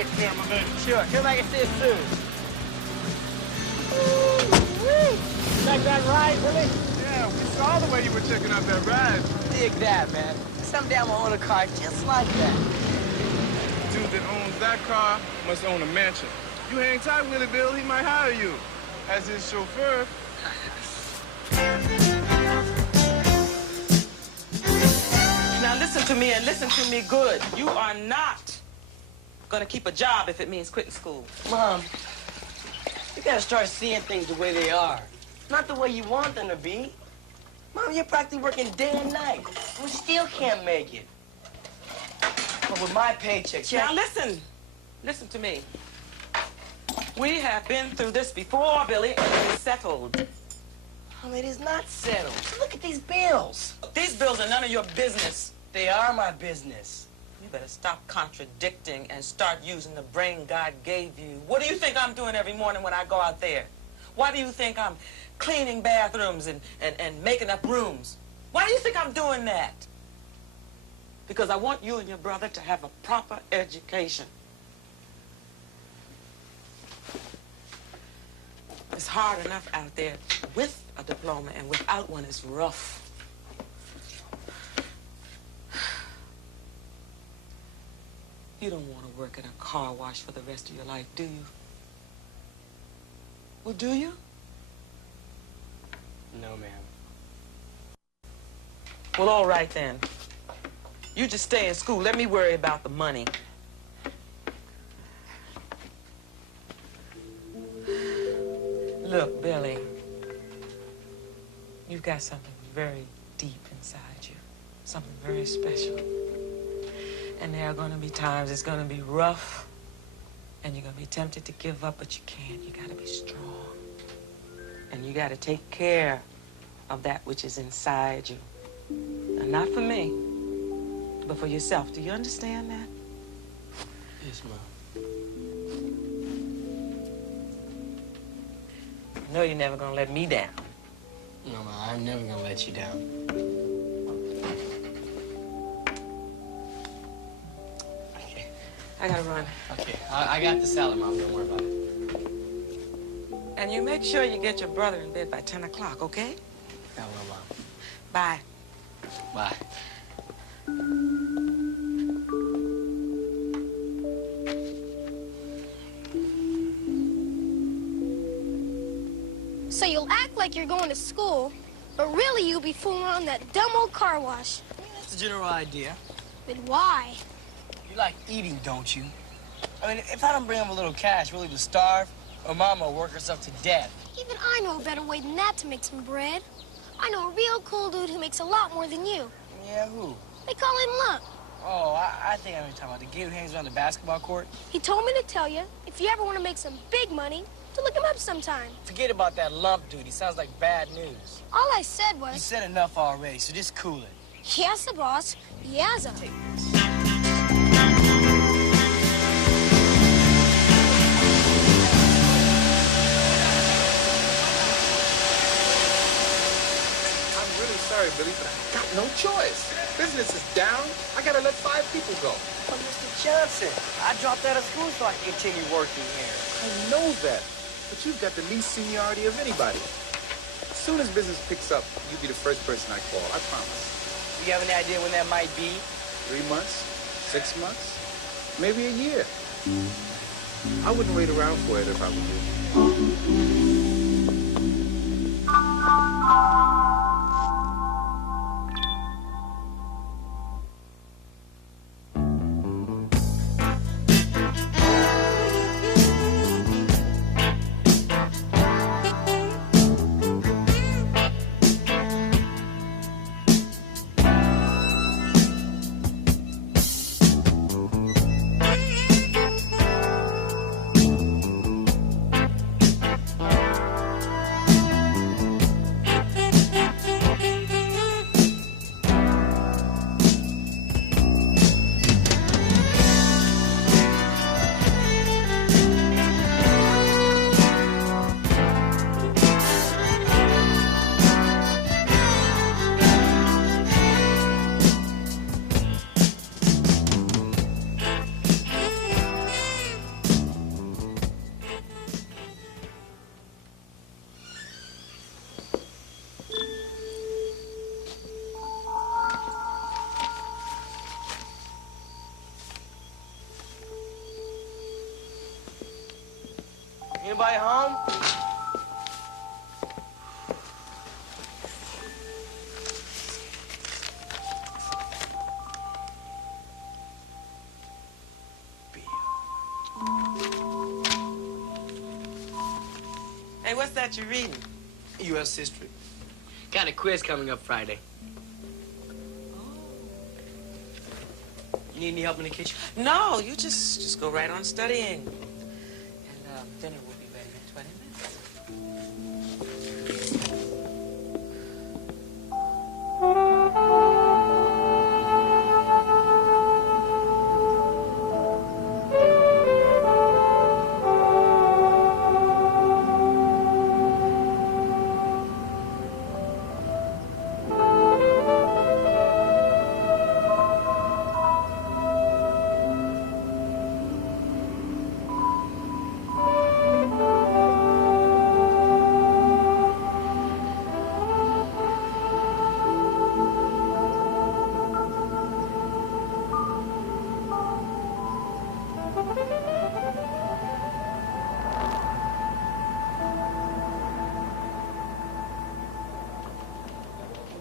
ahead, cameraman. Sure. Come back and see us soon. You like that ride, Willie? Yeah, we saw the way you were checking out that ride. Dig that, man. Someday I'm gonna own a car just like that. The dude that owns that car must own a mansion. You hang tight, Willy Bill. He might hire you as his chauffeur. Now listen to me and listen to me good. You are not gonna keep a job if it means quitting school. Mom, you gotta start seeing things the way they are. Not the way you want them to be. Mom, you're practically working day and night. We still can't make it. But with my paycheck, Now listen. Listen to me. We have been through this before, Billy, and it's settled. Mom, it is not settled. Look at these bills. These bills are none of your business. They are my business. You better stop contradicting and start using the brain God gave you. What do you think I'm doing every morning when I go out there? Why do you think I'm cleaning bathrooms and making up rooms? Why do you think I'm doing that? Because I want you and your brother to have a proper education. It's hard enough out there with a diploma, and without one is rough. You don't want to work in a car wash for the rest of your life, do you? Well, do you? No, ma'am. Well, all right then. You just stay in school. Let me worry about the money. Look, Billy, you've got something very deep inside you, something very special. And there are going to be times it's going to be rough, and you're going to be tempted to give up, but you can't. You got to be strong. And you got to take care of that which is inside you. And not for me, but for yourself. Do you understand that? Yes, Mom. I know you're never going to let me down. No, Mom, I'm never gonna let you down. Okay. I got to run. Okay, I got the salad, Mom. Don't worry about it. And you make sure you get your brother in bed by 10 o'clock, okay? I will, Mom. Bye. Bye. So you'll act like you're going to school, but really you'll be fooling around that dumb old car wash. That's the general idea. But why? You like eating, don't you? I mean, if I don't bring him a little cash, will he just starve? Or Mama will work herself to death? Even I know a better way than that to make some bread. I know a real cool dude who makes a lot more than you. Yeah, who? They call him Lump. Oh, I think I know what you're talking about. The kid who hangs around the basketball court? He told me to tell you, if you ever want to make some big money, to look him up sometime. Forget about that Lump dude. He sounds like bad news. All I said You was... said enough already, so just cool it. Yes, boss. Yes, sir. Take this. I'm really sorry, Billy, but I got no choice. Business is down. I gotta let 5 people go. Oh, Mr. Johnson, I dropped out of school so I can continue working here. I know that, but you've got the least seniority of anybody. As soon as business picks up, you'll be the first person I call, I promise. You have any idea when that might be? 3 months, 6 months, maybe a year. I wouldn't wait around for it if I were you. Anybody home? Hey, what's that you're reading? U.S. history. Got a quiz coming up Friday. You need any help in the kitchen? No, you just go right on studying. And dinner will be ready in 20 minutes.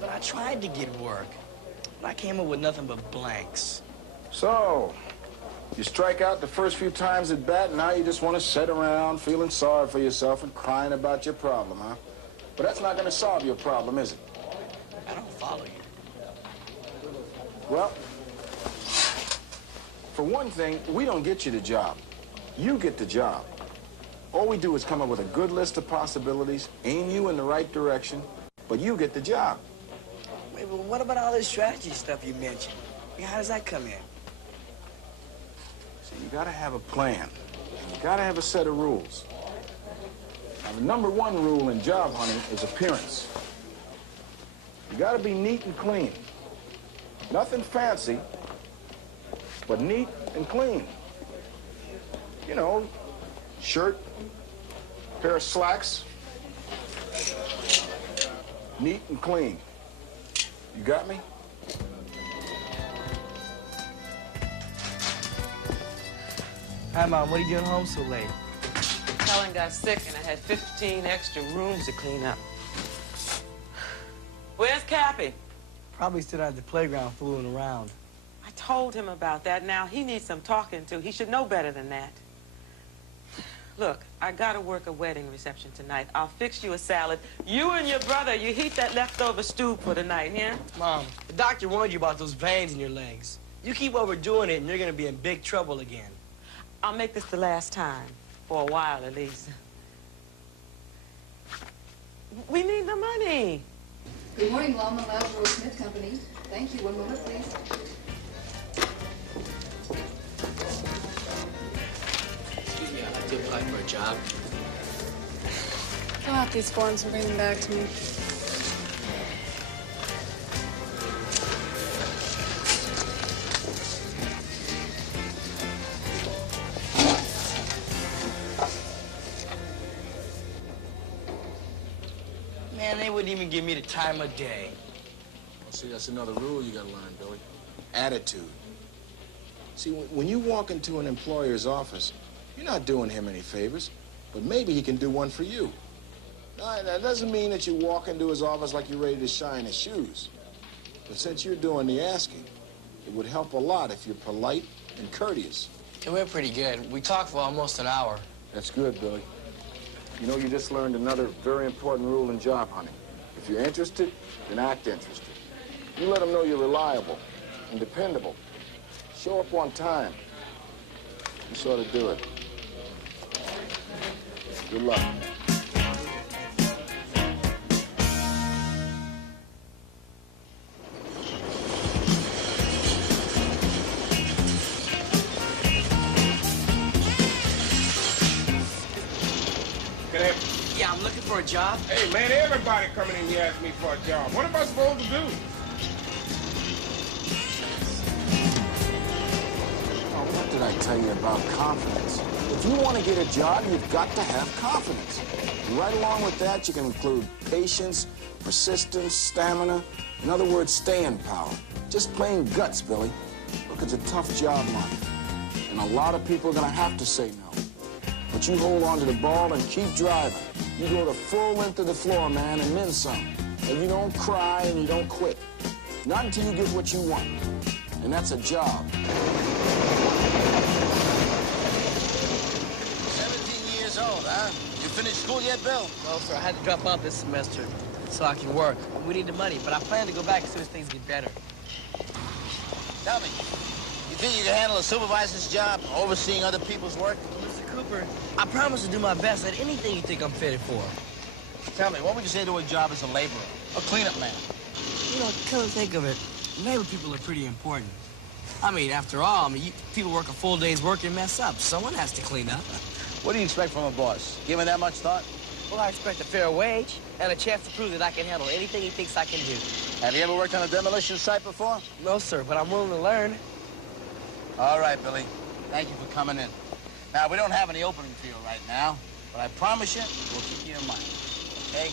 But I tried to get work. But I came up with nothing but blanks. So, you strike out the first few times at bat, and now you just want to sit around feeling sorry for yourself and crying about your problem, huh? But that's not going to solve your problem, is it? I don't follow you. Well, for one thing, we don't get you the job. You get the job. All we do is come up with a good list of possibilities, aim you in the right direction, but you get the job. Wait, but what about all this strategy stuff you mentioned? How does that come in? So you gotta have a plan. And you gotta have a set of rules. Now, the number one rule in job hunting is appearance. You gotta be neat and clean. Nothing fancy, but neat and clean. You know, shirt, pair of slacks, neat and clean. You got me? Hi, Mom. What are you doing home so late? Helen got sick, and I had 15 extra rooms to clean up. Where's Cappy? Probably stood out at the playground fooling around. I told him about that. Now, he needs some talking to. He should know better than that. Look, I gotta work a wedding reception tonight. I'll fix you a salad. You and your brother, you heat that leftover stew for tonight, yeah? Mom, the doctor warned you about those veins in your legs. You keep overdoing it, and you're gonna be in big trouble again. I'll make this the last time, for a while at least. We need the money. Good morning, Lawman Loudrow Smith Company. Thank you. 1 moment, please. Excuse me, I'd like to apply for a job. Fill out these forms and bring them back to me. Man, they wouldn't even give me the time of day. Well, see, that's another rule you gotta learn, Billy. Attitude. See, when you walk into an employer's office, you're not doing him any favors, but maybe he can do one for you. Now, that doesn't mean that you walk into his office like you're ready to shine his shoes. But since you're doing the asking, it would help a lot if you're polite and courteous. And we're pretty good. We talked for almost an hour. That's good, Billy. You know, you just learned another very important rule in job hunting. If you're interested, then act interested. You let them know you're reliable and dependable. Show up on time. You sort of do it. Good luck. Yeah, I'm looking for a job. Hey, man, everybody coming in here asking me for a job. What am I supposed to do? Oh, what did I tell you about confidence? If you want to get a job, you've got to have confidence. And right along with that, you can include patience, persistence, stamina. In other words, staying power. Just plain guts, Billy. Look, it's a tough job market. And a lot of people are going to have to say no. But you hold on to the ball and keep driving. You go the full length of the floor, man, and then some. And you don't cry and you don't quit. Not until you get what you want. And that's a job. 17 years old, huh? You finished school yet, Bill? No, sir, I had to drop out this semester so I can work. We need the money, but I plan to go back as soon as things get better. Tell me, you think you can handle a supervisor's job, overseeing other people's work? Mr. Cooper, I promise to do my best at anything you think I'm fitted for. Tell me, what would you say to a job as a laborer, a cleanup man? You know, come to think of it, labor people are pretty important. I mean, after all, people work a full day's work and mess up. Someone has to clean up. What do you expect from a boss? Given that much thought? Well, I expect a fair wage and a chance to prove that I can handle anything he thinks I can do. Have you ever worked on a demolition site before? No, sir, but I'm willing to learn. All right, Billy. Thank you for coming in. Now, we don't have any opening for you right now, but I promise you, we'll keep you in mind. Okay?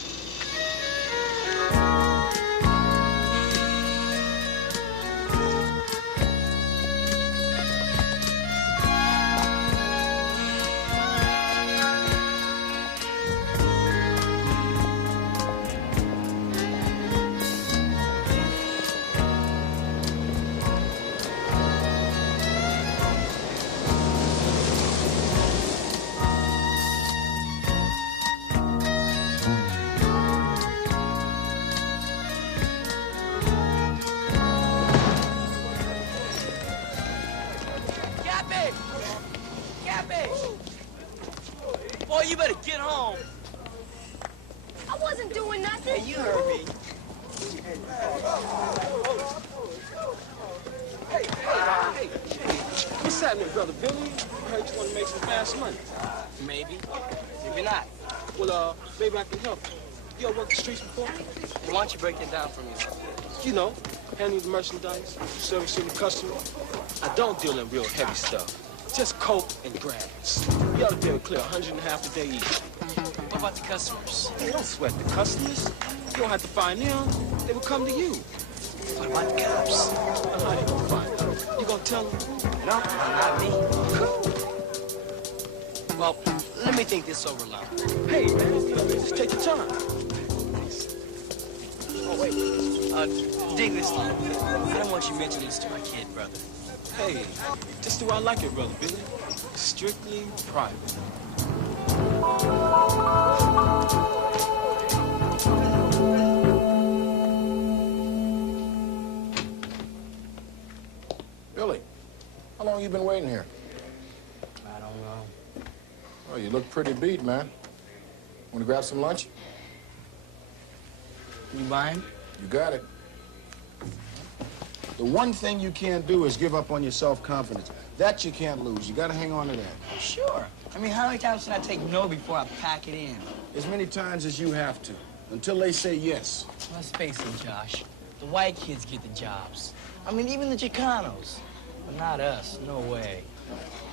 Boy, you better get home. I wasn't doing nothing. Hey, you heard me. Hey, what's happening, brother Billy? I heard you want to make some fast money. Maybe. Maybe not. Well, maybe I can help you. You ever worked the streets before? Why don't you break it down for me? You know, handling the merchandise, servicing the customer. I don't deal in real heavy stuff. Just coke and grabs. You ought to be able to clear 100 and a half a day each. What about the customers? Hey, don't sweat the customers. You don't have to find them. They will come to you. What about the cops? How you gonna find them? You gonna tell them? No, not me. Well, let me think this over loud. Hey, man, just take your time. Oh, wait. Dig this line. I don't want you mentioning this to my kid, brother. Hey, just the way I like it, brother Billy. Strictly private. Billy, how long you been waiting here? I don't know. Oh, you look pretty beat, man. Want to grab some lunch? You buying? You got it. The one thing you can't do is give up on your self-confidence. That you can't lose. You got to hang on to that. Sure. I mean, how many times should I take no before I pack it in? As many times as you have to, until they say yes. Let's face it, Josh. The white kids get the jobs. I mean, even the Chicanos. But not us. No way.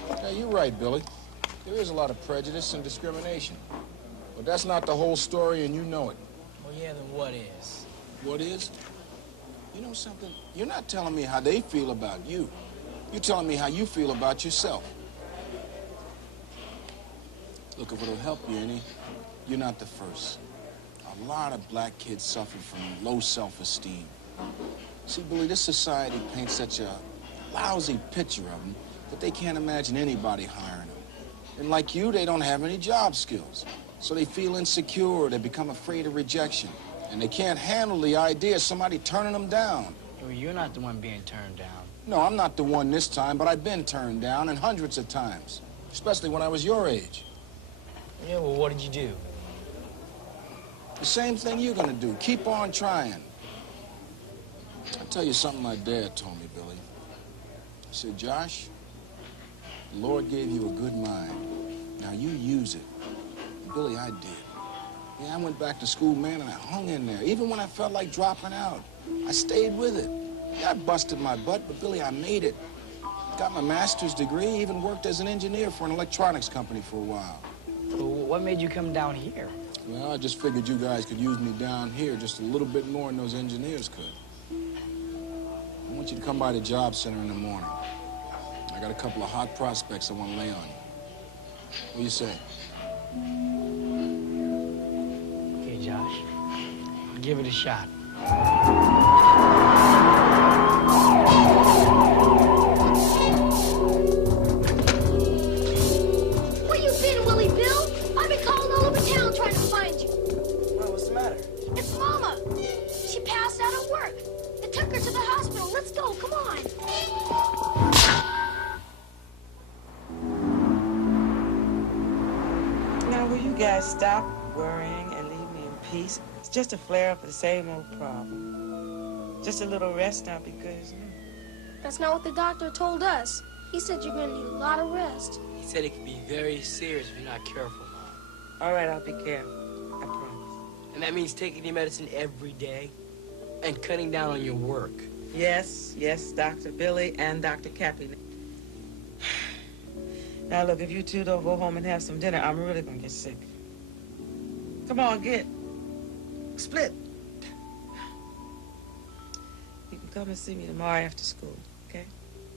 Yeah, you're right, Billy. There is a lot of prejudice and discrimination. But that's not the whole story, and you know it. Well, yeah, then what is? What is? You know something? You're not telling me how they feel about you. You're telling me how you feel about yourself. Look, if it'll help you any, you're not the first. A lot of black kids suffer from low self-esteem. See, Billy, this society paints such a lousy picture of them that they can't imagine anybody hiring them. And like you, they don't have any job skills. So they feel insecure, they become afraid of rejection. And they can't handle the idea of somebody turning them down. Well, you're not the one being turned down. No, I'm not the one this time, but I've been turned down, and hundreds of times. Especially when I was your age. Yeah, well, what did you do? The same thing you're gonna do. Keep on trying. I'll tell you something my dad told me, Billy. He said, Josh, the Lord gave you a good mind. Now you use it. And Billy, I did. Yeah, I went back to school, man, and I hung in there. Even when I felt like dropping out, I stayed with it. Yeah, I busted my butt, but Billy, I made it. Got my master's degree, even worked as an engineer for an electronics company for a while. Well, what made you come down here? Well, I just figured you guys could use me down here just a little bit more than those engineers could. I want you to come by the job center in the morning. I got a couple of hot prospects I want to lay on you. What do you say? Okay, Josh. Give it a shot. Where you been, Willy Bill? I've been calling all over town trying to find you. Well, what's the matter? It's Mama. She passed out at work. They took her to the hospital. Let's go. Come on. Now, will you guys stop worrying and leave me in peace? It's just a flare-up of the same old problem. Just a little rest now because... That's not what the doctor told us. He said you're gonna need a lot of rest. He said it could be very serious if you're not careful, Mom. All right, I'll be careful. I promise. And that means taking your medicine every day and cutting down on your work. Yes, Dr. Billy and Dr. Cappy. Now, look, if you two don't go home and have some dinner, I'm really gonna get sick. Come on, split. You can come and see me tomorrow after school, okay?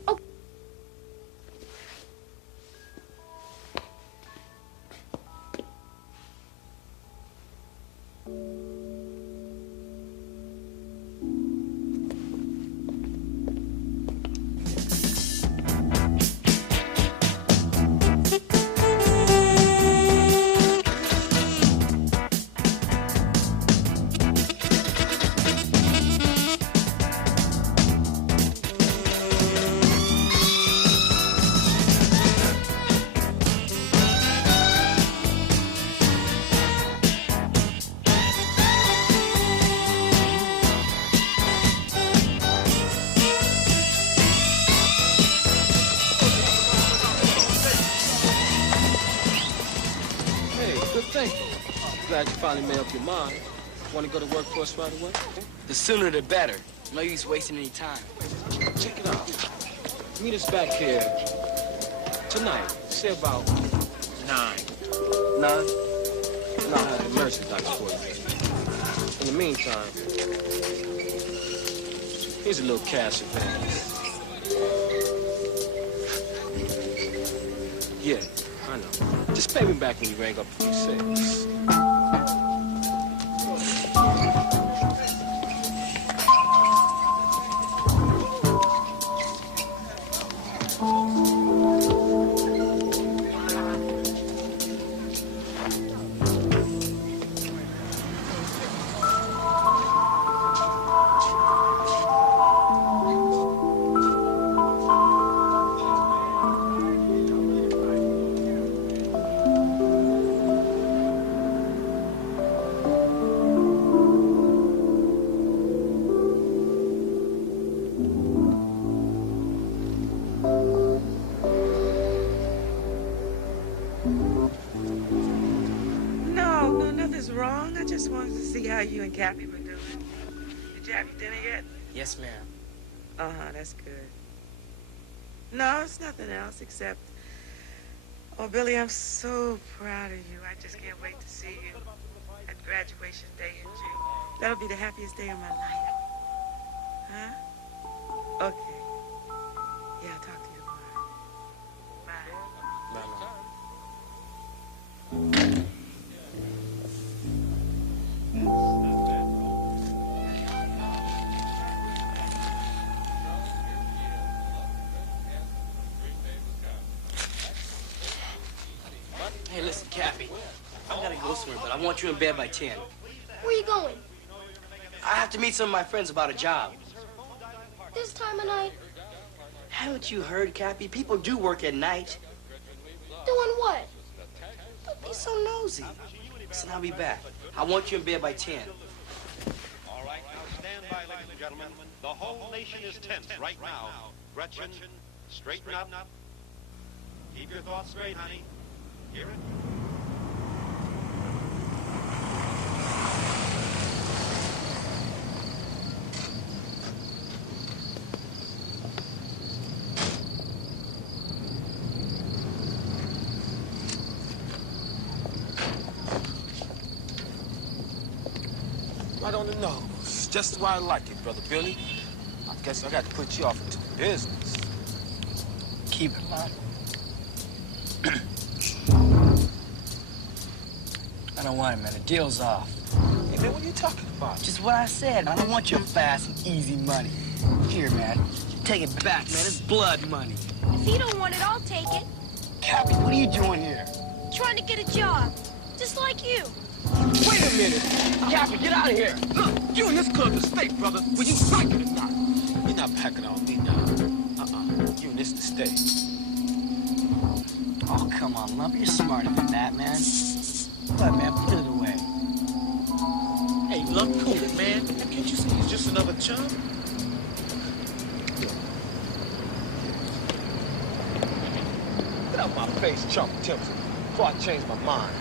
Oh. Glad you finally made up your mind. Want to go to work for us right away? The sooner the better. No use wasting any time. Check it out. Meet us back here tonight. Say about 9. 9? No, I'll have the merchandise for you. In the meantime, here's a little cash advance. Yeah, I know. Just pay me back when you ring up a few cents. No, nothing's wrong. I just wanted to see how you and Cappy were doing. Did you have your dinner yet? Yes, ma'am. Uh-huh, that's good. No, it's nothing else except... Oh, Billy, I'm so proud of you. I just can't wait to see you at graduation day in June. That'll be the happiest day of my life. Huh? Okay. Yeah, I'll talk to you tomorrow. Bye. Bye, Mom. Hey, listen, Cappy. I gotta go somewhere, but I want you in bed by 10. Where you going? I have to meet some of my friends about a job. This time of night? Haven't you heard, Cappy? People do work at night. Doing what? Don't be so nosy. Listen, I'll be back. I want you in bed by 10. All right, now stand by, ladies and gentlemen. The whole nation is tense right now. Gretchen, straighten up. Keep your thoughts straight, honey. Hear it? Right on the nose. Just the way I like it, Brother Billy. I guess I got to put you off into the business. Keep it, Mom. don't want it, man. The deal's off. Hey, man, what are you talking about? Just what I said. I don't want your fast and easy money. Here, man. Take it back, man. It's blood money. If you don't want it, I'll take it. Cappy, what are you doing here? Trying to get a job, just like you. Wait a minute. Cappy, get out of here. Look, you in this club to stay, brother. Will you like it or not? You're not packing on me now. You in this to stay. Oh, come on, Lump. You're smarter than that, man. What, man? Put it away. Hey, Lump, cool it, man. Can't you see he's just another chump? Get out my face, chump Templeton, before I change my mind.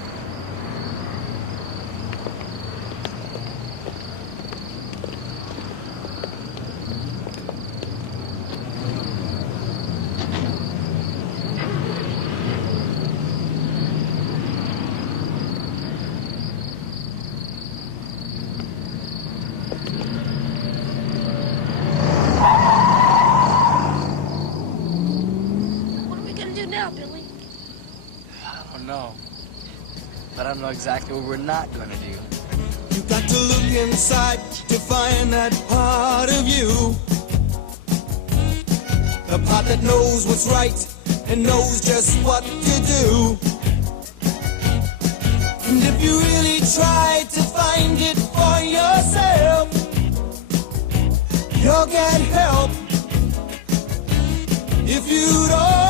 But I don't know exactly what we're not gonna do. You got to look inside to find that part of you. The part that knows what's right and knows just what to do. And if you really try to find it for yourself, you'll get help. If you don't